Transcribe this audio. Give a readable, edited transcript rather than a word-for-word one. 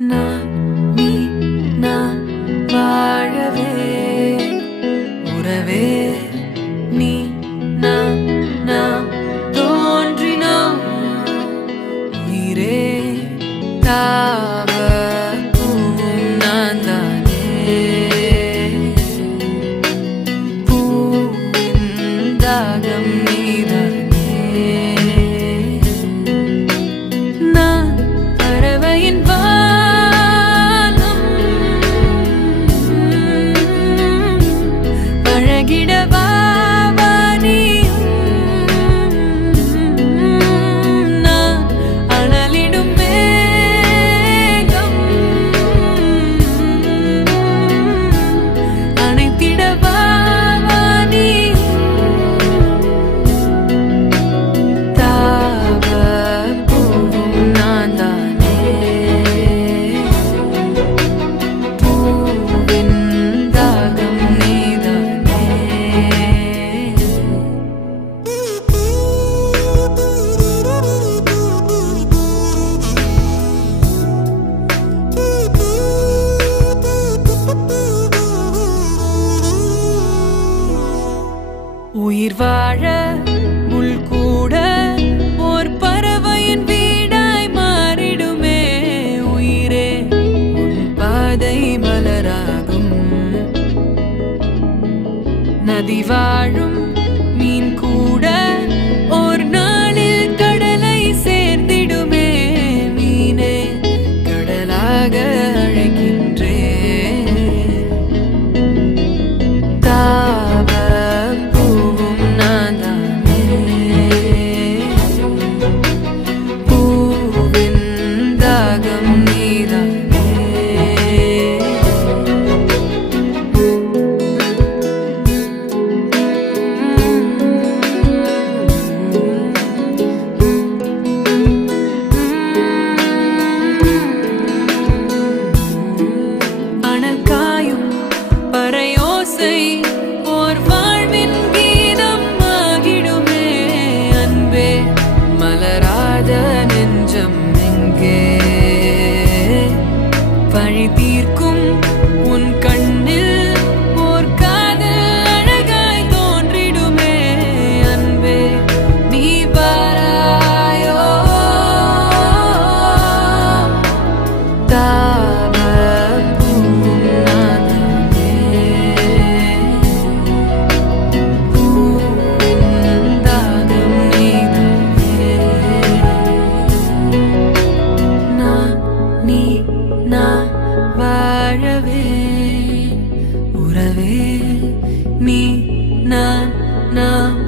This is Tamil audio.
நான் நீ நான் வாழவே உறவே நீ நான் நாம் தோன்றினோம் உயிரே தாவ பூவும் நான் தானே பூவின் தாகம் நீதானே நான் பறவையின் உயிர் வாழ முள் கூட ஓர் பறவையின் வீடாய் மாறிடுமே உயிரே உன் பாதை மலராகும் நதி வாழும் மீன் கூட ஓர் நாளில் கடலை சேர்ந்திடுமே மீனே கடலாக அழைக்கின்றே ஓர் வாழ்வின் கீதம் ஆகிடுமே அன்பே மலராத நெஞ்சம் எங்கே பழி தீர்க்கும் உன் கண்ணில் ஓர் காதல் அழகாய் தோன்றிடுமே அன்பே நீ பாராயோ நான் வாழவே உறவே நீ நான் நாம்